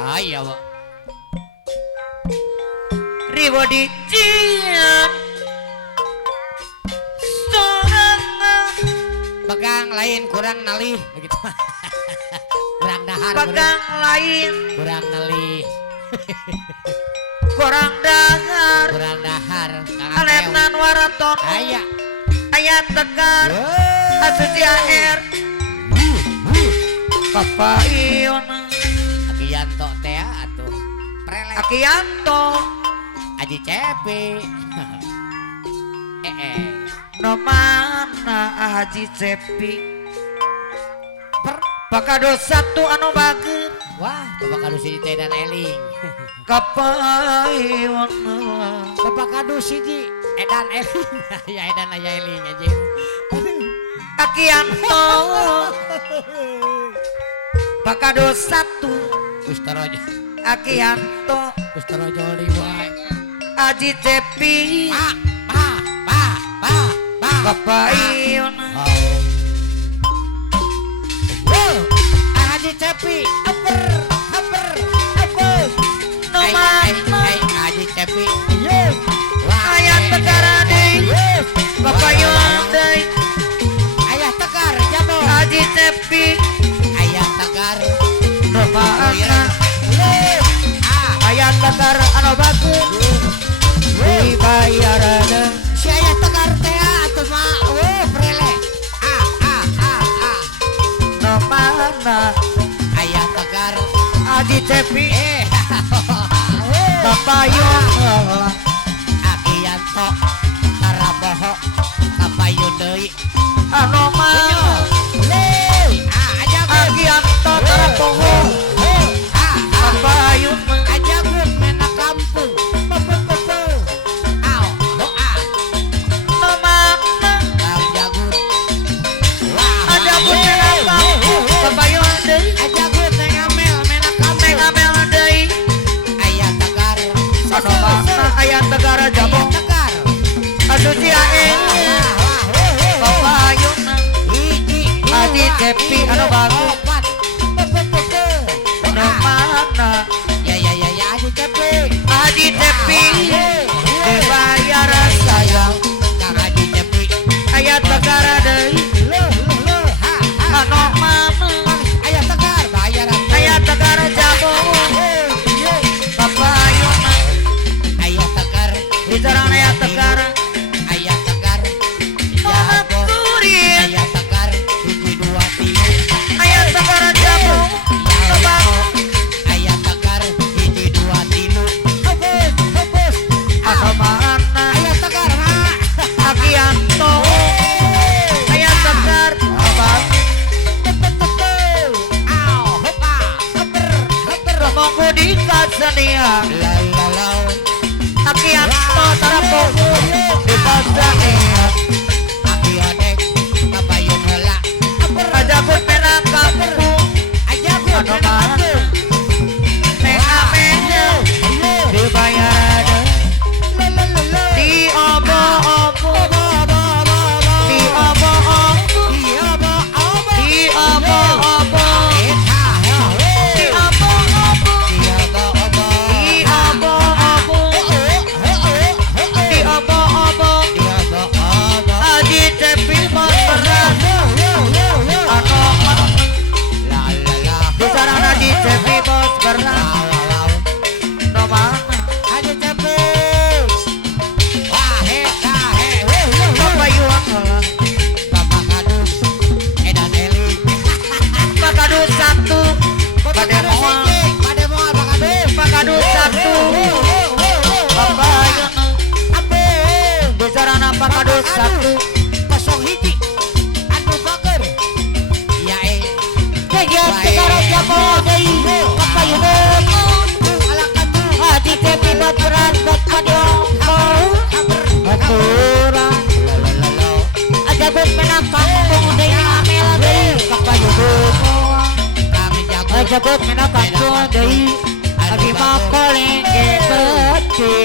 Ayo. Riwo dician sorangan Pegang lain kurang nalih begitu. Kurang dahar. pegang lain Kurang nalih. kurang dahar Kurang dahar. alemnan waraton Aya. ayat tegar asuci air kapayun Akianto teh atuh. Prelek. Akianto Aji Cepi. no mana Haji Cepi bakado satu anu bager Wah, bapak kadu si Teh dan Eling. kapayun Bapak kadu si Ji Edan Eling. Ya Edan aya Eling aja. Akianto bakado satu Kustarojo. Akianto Kustarojo liwai. Haji Cepi kapayun Haji Cepi. Aper. no mana Haji Cepi. ayat tegara deui kapayun deui Ayah tegar jabo. Haji Cepi Ayah tegar. no mana ayat tegar anu bagus dibayaran Si ayah tegar teh atuh mah. Prele. no mana Ayah tegar. Haji Cepi kapayun Akianto Taraboho Kapayun deui. anu mana Akianto tarapoho kapayun Ajagun mena kampung. Au, doa. no mana Kang jagun. ada putera kampung kapayun deui Ajagun teh ngamel mena kampung. mengamel deui Ayah tegar. anu mana ayat tegara jabong Tegar. asuci aing kapayun Haji Cepi anu bagus Opat. no mana Ya Haji Cepi. Haji Cepi dibayar sayang Kang Haji Cepi. ayat tegara deui anu mana Ayah tegar bayaran. ayat tegara jabong kapayun Ayah tegar. bicarana ayat tegara Ayah tegar. Jago. kurin Ayah tegar. Hiji dua tiga. ayat tegara jabong Ayah tegar. Hiji dua tilu. anu mana Ayah tegar mak. Akianto ayat tegar abang Au, hopa, heper, heper. monggo di kasenia Lalau. Akianto tarapoho di kasenia Aki odek. Kapayun heula. ajabut menang kampung Ajagun. anu mana mengamenya dibayar di obo-obo di obo-obo di obo-obo di obo-obo di obo-obo di obo-obo Haji Cepi berat anu di sarana Haji Cepi bos berat no mana kapayun pakadu satu pada moal pakadu satu kapayun di sarana pakadu satu Haji Cepi berat aturan ajabut menang kampung deui amel deui kapayun ajabut menang kampung deui abi makoleng gebeti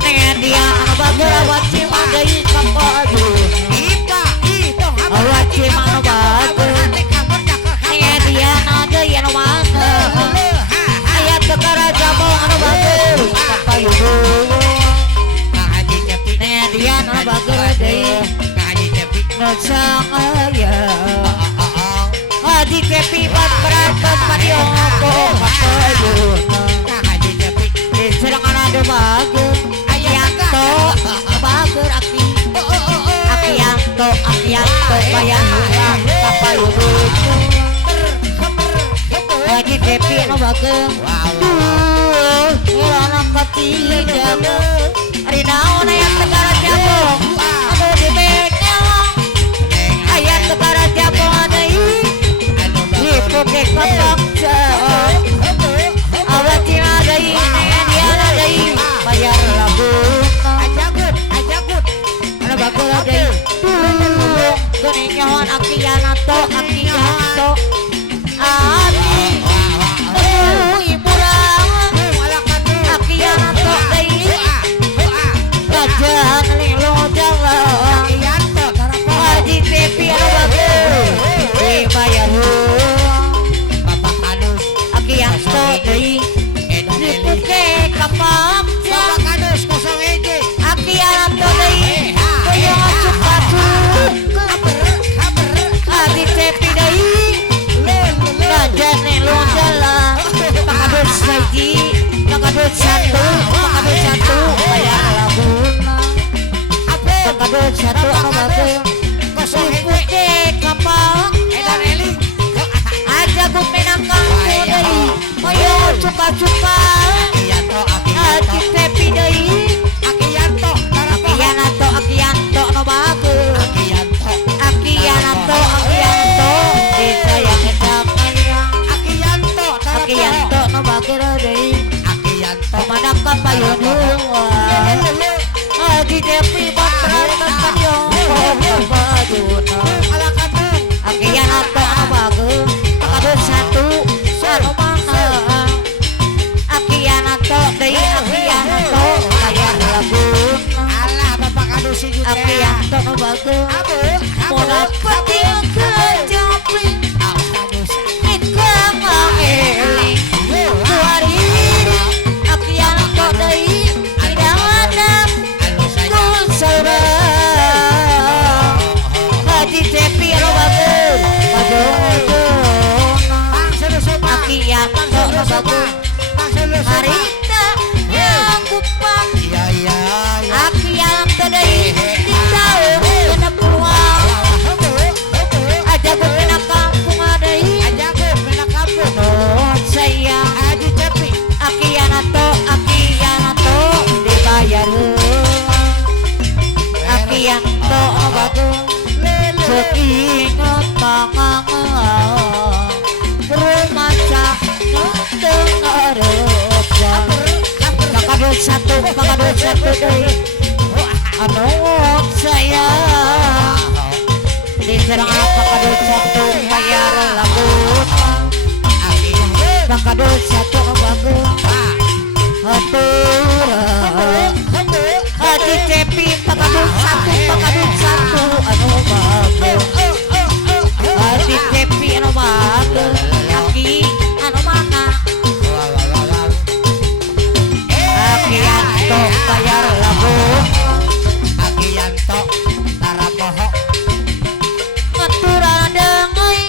dengan dia anu bagus awat cima deui kapayun awat cima anu bagus dengan dia anu deui anu mantep sangaya Adi tepi bat berantot padiong ko kapayun Haji Cepi Serangan ada bager Akianto bager Akianto bayang hurang kapayun Adi tepi no bager Ngilanang katili jago Rinaon ayam tegara jago Aduh di benyong Ayam tegara jago adai Lipuke kotak jago Awet cina adai Nengen dia adai Bayar lagu Ajagut Ada bagus adai Gening nyawan Akianato Akianato Adi Ibu lang Akianato dai Gajah ngelilo jalan Haji Tepi ada bagus Dibayar Bapak Kadus Akianto dai Dipuke kapak Bapak Kadus 01 Akianto dai Kuyong acuk-acuk Haji Tepi dai Gajah ngelilo jalan Pakadut saji Pakadut satu Bayar lagu Pakadut satu anu bagus Dipuke kapak Edan Eli Aja gue menangkan deui Moyo cuka-cuka Haji Tepi deui Akianto no bagus Akianto Disayang Akianto no bagus deui Pemanang kapayun Haji Tepi bakran padiong kapayun Akianto no bagus Pakadut satu anu mahal Akianto deui Akianto bayar lagu Alah Bapak Kadus si Jutea Akianto no bagus Moda penting kejapi Ikang eling Kuariri Akianto deui Tidak ada Kusara Haji Tepi anu bagus Akianto no bagus Harita yang kupang Akianto deui Ditau kena peluang Aja gue kena kampung deui Nuhun sayang Akianto dibayar Akianto no bagus Seingat mangang Rumah dengar Pakadut satu deui Anu sayang Diserang Pakadut satu bayar lagu Pakadut satu bagus Hatur Haji Tepi Pakadut satu anu bagus Haji Tepi anu bagus Aki anu mana Akianto bayar lagu Ngaturan dengai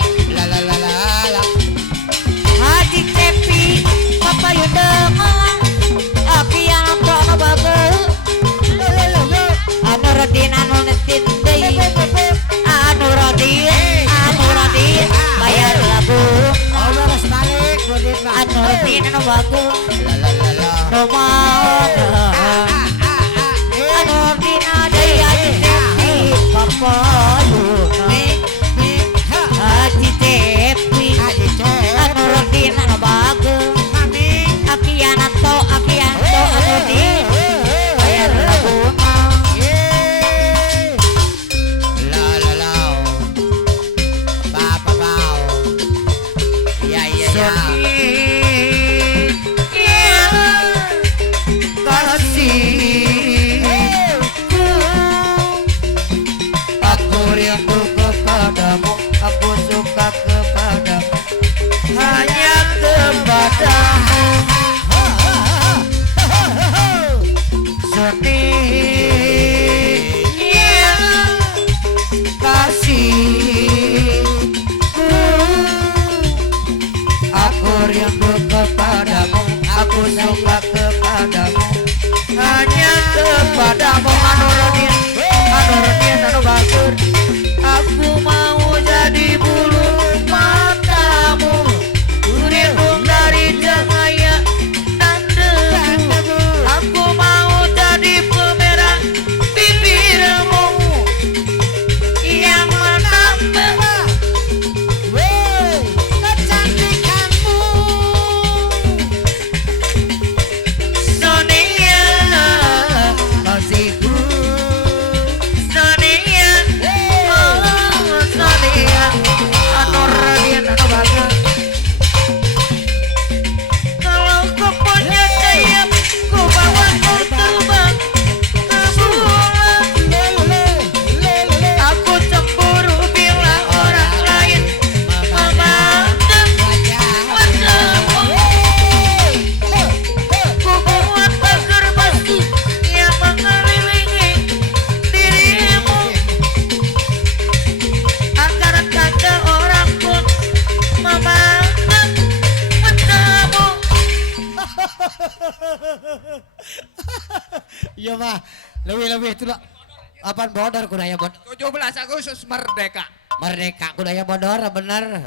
Haji Tepi papayun dengai Akianto anu bagus Anu rodin anu netin deui Anu rodin bayar lagu Anu rodin anu bagus Nomor Anu rodin deui Haji Tepi papayun Haji Tepi Anu rodin anu bagus Akianto anu rodin bayar lagu rindu kepadamu, aku suka kepadamu, hanya kepadamu. Anurodin anu batur, aku mau jadi bulu matamu, rindu dari cahaya dan debu, aku mau jadi pemerah bibirmu yang menambah kecantikanmu. Sonia kasihku, Sonia, oh Sonia, anu radian anu bagus. Kalau kau punya sayap, ku bawa kau terbang ke bulan. Aku cemburu bila orang lain memandang wajahmu. Ku buat pagar batu yang mengelilingi dirimu, agar kagak orang pun memandang wajahmu. Iya mah, lebih itu lah. Apaan bodor kudaya bodor. 17 Agustus merdeka. Merdeka kudaya bodor bener.